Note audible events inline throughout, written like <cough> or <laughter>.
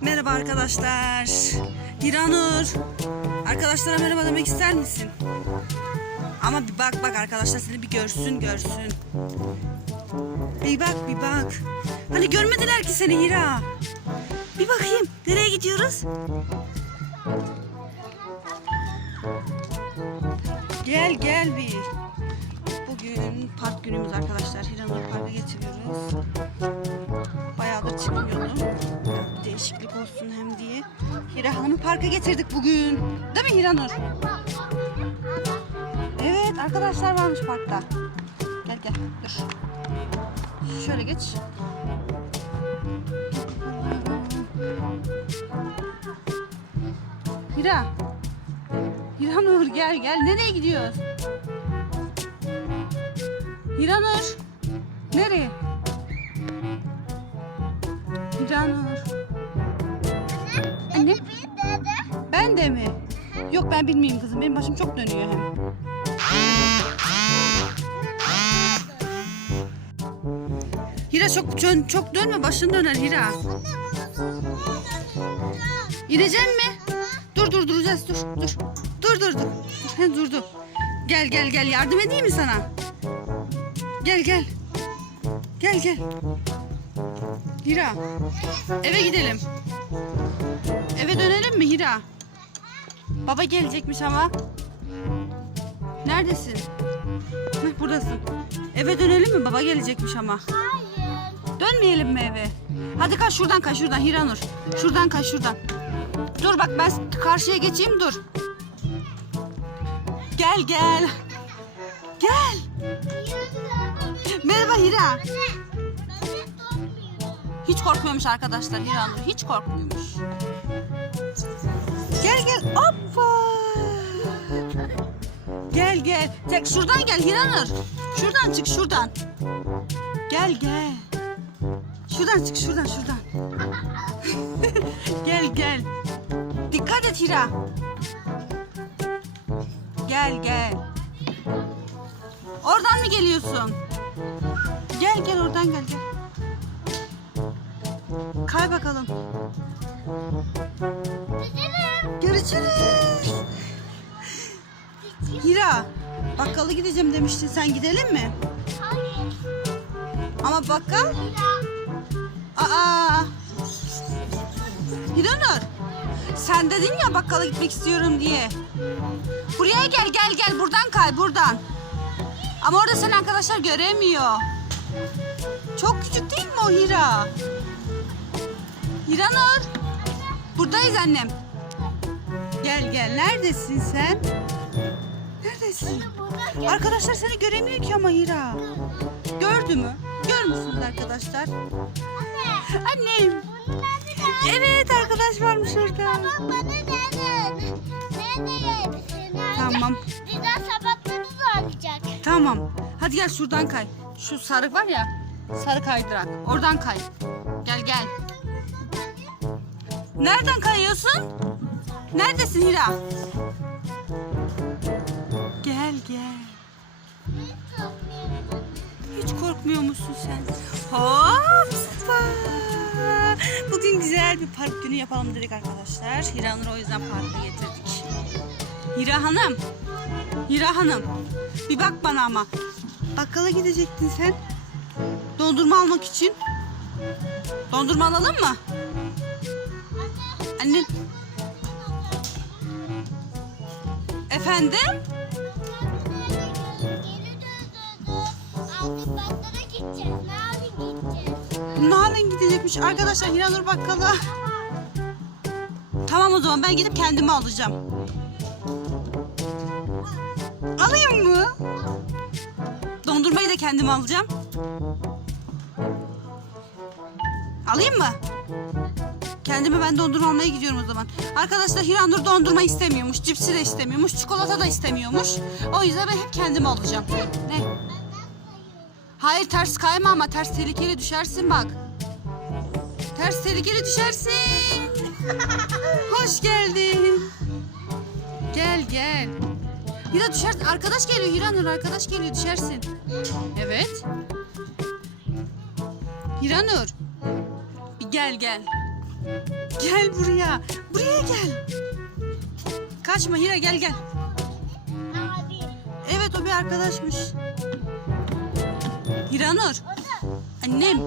Merhaba arkadaşlar. Hiranur. Arkadaşlara merhaba demek ister misin? Ama bir bak bak arkadaşlar seni bir görsün görsün. Bir bak bir bak. Hani görmediler ki seni Hira. Bir bakayım nereye gidiyoruz? Gel gel bir. Bugün park günümüz arkadaşlar. Hiranur Park'a getiriyoruz. Hira Hanım'ı parka getirdik bugün. Değil mi Hiranur? Evet arkadaşlar varmış parkta. Gel gel dur. Şöyle geç. Hira. Hiranur gel gel. Nereye gidiyoruz? Hiranur. Nereye? Hiranur. Ben de mi? Yok ben bilmeyeyim kızım. Benim başım çok dönüyor hem. Hira çok dön, çok dönme başın döner Hira. İneceksin mi? Dur dur duracağız dur dur. Dur dur dur. He durdu. Gel gel gel yardım edeyim mi sana? Gel gel. Gel gel. Hira. Eve gidelim. Eve dönelim mi Hira? Baba gelecekmiş ama. Neredesin? Heh, buradasın. Eve dönelim mi? Baba gelecekmiş ama. Dönmeyelim mi eve? Hadi kaç şuradan kaç şuradan Hiranur. Şuradan kaç şuradan. Dur bak ben karşıya geçeyim dur. Gel gel. Gel. Merhaba Hira. Hiç korkmuyormuş arkadaşlar Hiranur. Hiç korkmuyormuş. Hoppa. Gel gel. Tek şuradan gel Hiranur. Şuradan çık şuradan. Gel gel. Şuradan çık şuradan şuradan. <laughs> gel gel. Dikkat et Hira. Gel gel. Oradan mı geliyorsun? Gel gel oradan gel gel. Kay bakalım. Görüşürüz. Hira, bakkala gideceğim demiştin. Sen gidelim mi? Ama bakkal... Aa! Hiranur, sen dedin ya bakkala gitmek istiyorum diye. Buraya gel gel gel buradan kay buradan. Ama orada seni arkadaşlar göremiyor. Çok küçük değil mi o Hira? Hiranur. Buradayız annem. Gel gel neredesin sen? Neredesin? Arkadaşlar seni göremiyor ki ama Hira. Gördü mü? Görmüşsünüz arkadaşlar. Annem. Evet arkadaş varmış orada. Tamam. Güzel sabahları da alacak. Tamam. Hadi gel şuradan kay. Şu sarı var ya. Sarı kaydırak. Oradan kay. Gel gel. Nereden kayıyorsun? Neredesin Hira? Gel gel. Hiç korkmuyor musun sen? Hoppa. Bugün güzel bir park günü yapalım dedik arkadaşlar. Hira'nı o yüzden parka getirdik. Hira Hanım. Hira Hanım. Bir bak bana ama. Bakkala gidecektin sen. Dondurma almak için. Dondurma alalım mı? Halin gideceğiz? Nalan gidecekmiş. Arkadaşlar Hiranur bakkala. Tamam o zaman ben gidip kendimi alacağım. Alayım mı? Dondurmayı da kendim alacağım. Alayım mı? Kendime ben dondurma almaya gidiyorum o zaman. Arkadaşlar Hiranur dondurma istemiyormuş. Cipsi de istemiyormuş. Çikolata da istemiyormuş. O yüzden ben hep kendim alacağım. Ne? Hayır ters kayma ama ters tehlikeli düşersin bak. Ters tehlikeli düşersin. Hoş geldin. Gel gel. Hira düşersin. Arkadaş geliyor Hiranur arkadaş geliyor düşersin. Evet. Hiranur. Bir gel gel. Gel buraya. Buraya gel. Kaçma Hira gel gel. Abi. Evet o bir arkadaşmış. Hiranur. Annem.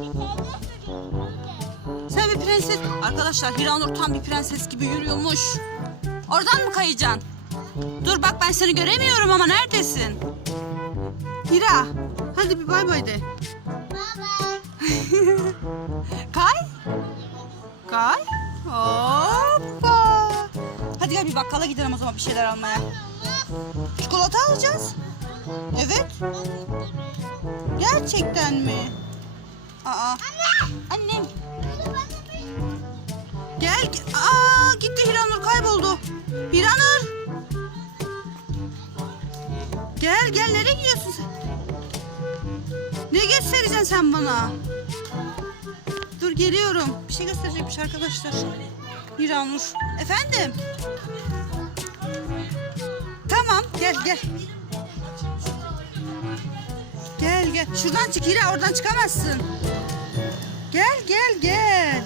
Sen bir prenses. Arkadaşlar Hiranur tam bir prenses gibi yürüyormuş. Oradan mı kayacaksın? Dur bak ben seni göremiyorum ama neredesin? Hira. Hadi bir bay bay de. Baba. Kay. <laughs> Kay. Hoppa. Hadi gel bir bakkala gidelim o zaman bir şeyler almaya. Çikolata alacağız. Evet. Gerçekten mi? Aa. Annem. Gel. Aa gitti Hiranur kayboldu. Hiranur. Gel gel nereye gidiyorsun sen? Ne göstereceksin sen bana? Dur geliyorum. Bir şey gösterecekmiş arkadaşlar. Hiranur. Efendim? Tamam gel gel. Gel gel. Şuradan çık Hira oradan çıkamazsın. Gel gel gel.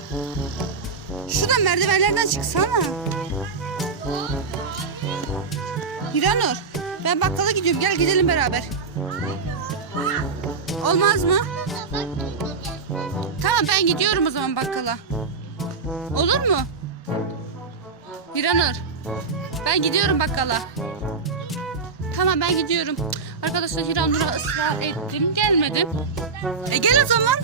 Şuradan merdivenlerden çıksana. Hiranur ben bakkala gidiyorum. Gel gidelim beraber. Olmaz mı? Tamam ben gidiyorum o zaman bakkala. Olur mu? Hiranur. Ben gidiyorum bakkala. Tamam ben gidiyorum. Arkadaşlar Hiranur'a ısrar ettim. Gelmedi. E gel o zaman.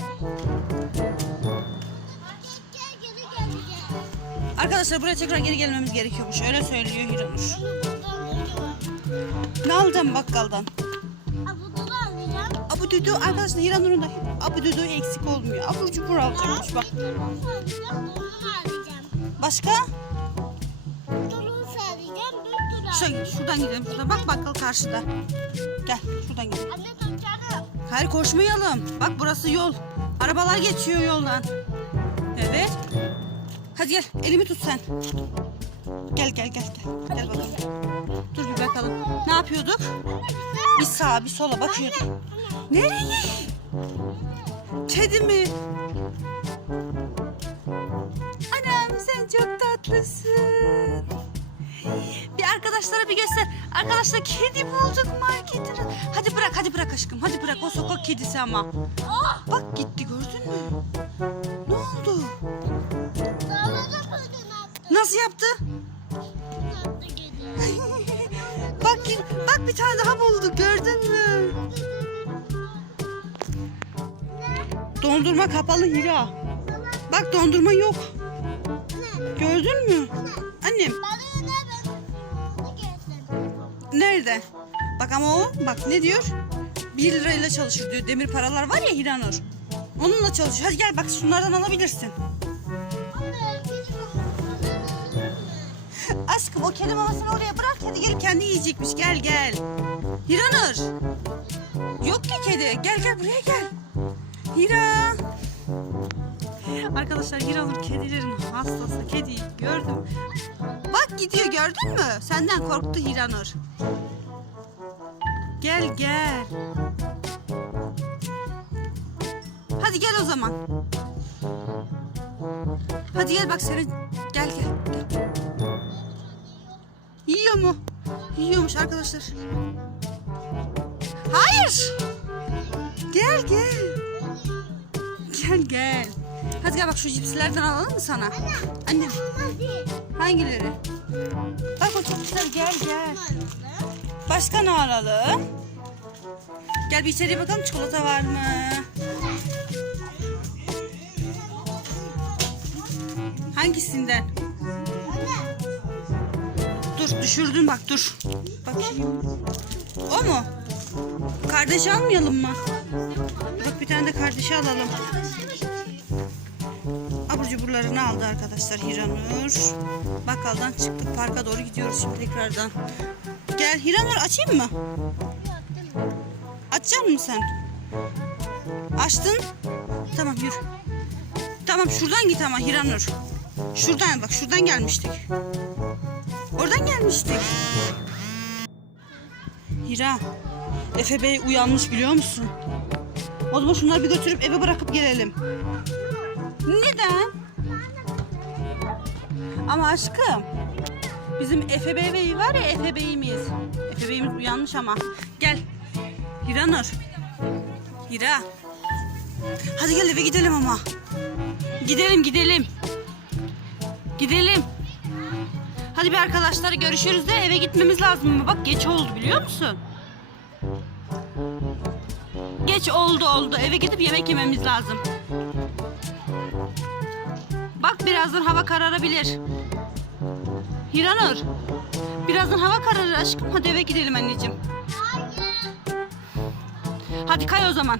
Arkadaşlar buraya tekrar geri gelmemiz gerekiyormuş. Öyle söylüyor Hiranur. Ne alacağım bakkaldan? Abu düdü arkadaşlar Hiranur'un da abu düdü eksik olmuyor. Abur cubur alacakmış bak. Başka? Şuradan, şuradan gidelim. Şuradan bak bakkal karşıda. Gel şuradan gidelim. Anne tutacağım. Hayır koşmayalım. Bak burası yol. Arabalar geçiyor yoldan. Evet. Hadi gel elimi tut sen. Gel gel gel gel. Gel bakalım. Dur bir bakalım. Ne yapıyorduk? Bir sağa bir sola bakıyorduk. Nereye? Kedi mi? Anam sen çok tatlısın. Bir arkadaşlara bir göster. Arkadaşlar kedi bulduk marketin. Hadi bırak hadi bırak aşkım. Hadi bırak o sokak kedisi ama. Bak gitti gördün mü? Ne oldu? Nasıl yaptı? Bir tane daha bulduk gördün mü? Dondurma kapalı Hira. Bak dondurma yok. Gördün mü? Annem nerede? Bak ama o bak ne diyor? 1 lirayla çalışır diyor. Demir paralar var ya Hiranur. Onunla çalışıyor. Hadi gel bak şunlardan alabilirsin. Aşkım o kedi mamasını oraya bırak kedi gel kendi yiyecekmiş gel gel. Hiranur. Yok ki kedi gel gel buraya gel. Hira. Arkadaşlar Hiranur kedilerin hastası kediyi gördüm. Bak gidiyor gördün mü? Senden korktu Hiranur. Gel gel. Hadi gel o zaman. Hadi gel bak seni. Gel gel. gel. Yiyor mu? Yiyormuş arkadaşlar. Hayır. Gel gel. Gel gel. Hadi gel bak şu cipslerden alalım mı sana? Anne. Hangileri? Bak o çok güzel gel gel. Başka ne alalım? Gel bir içeriye bakalım çikolata var mı? Hangisinden? Dur düşürdün bak dur. Bakayım. O mu? Kardeş almayalım mı? Bak bir tane de kardeşi alalım. Abur cuburlarını aldı arkadaşlar Hiranur. Bakkaldan çıktık parka doğru gidiyoruz şimdi tekrardan. Gel Hiranur açayım mı? Açacak mısın sen? Açtın. Tamam yürü. Tamam şuradan git ama Hiranur. Şuradan bak şuradan gelmiştik. Oradan gelmiştik. Hira. Efe Bey uyanmış biliyor musun? O zaman şunları bir götürüp eve bırakıp gelelim. Neden? Ama aşkım bizim Efe Bey var ya Efe Bey'imiz. Efe Bey'imiz uyanmış ama. Gel. Hira Nur. Hira. Hadi gel eve gidelim ama. Gidelim gidelim. Gidelim. Hadi bir arkadaşlar görüşürüz de eve gitmemiz lazım bak geç oldu biliyor musun? Geç oldu oldu. Eve gidip yemek yememiz lazım. Bak birazdan hava kararabilir. Hiranur. Birazdan hava kararır aşkım. Hadi eve gidelim anneciğim. Hadi kay o zaman.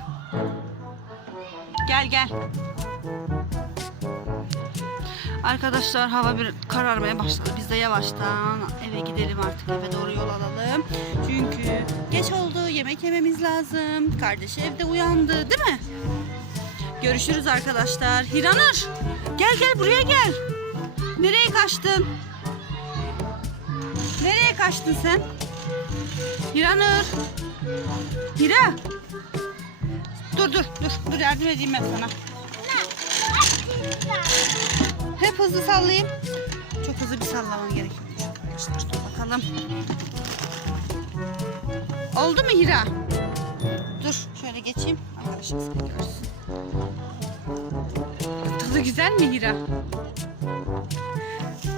Gel gel. Arkadaşlar hava bir kararmaya başladı. Biz de yavaştan eve gidelim artık eve doğru yol alalım. Çünkü geç oldu yemek yememiz lazım. Kardeşi evde uyandı değil mi? Görüşürüz arkadaşlar. Hiranur gel gel buraya gel. Nereye kaçtın? Nereye kaçtın sen? Hiranur. Hira. Dur dur dur dur yardım edeyim ben sana. Hep hızlı sallayayım. Çok hızlı bir sallaman gerekiyor. Bakalım. Oldu mu Hira? Dur şöyle geçeyim. Arkadaşlar sen görsün. Tadı güzel mi Hira?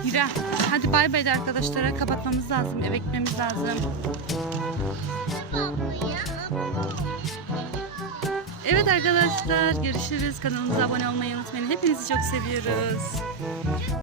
Hira hadi bay bay de arkadaşlara kapatmamız lazım. Eve gitmemiz lazım. Evet arkadaşlar görüşürüz. Kanalımıza abone olmayı unutmayın. Hepinizi çok seviyoruz.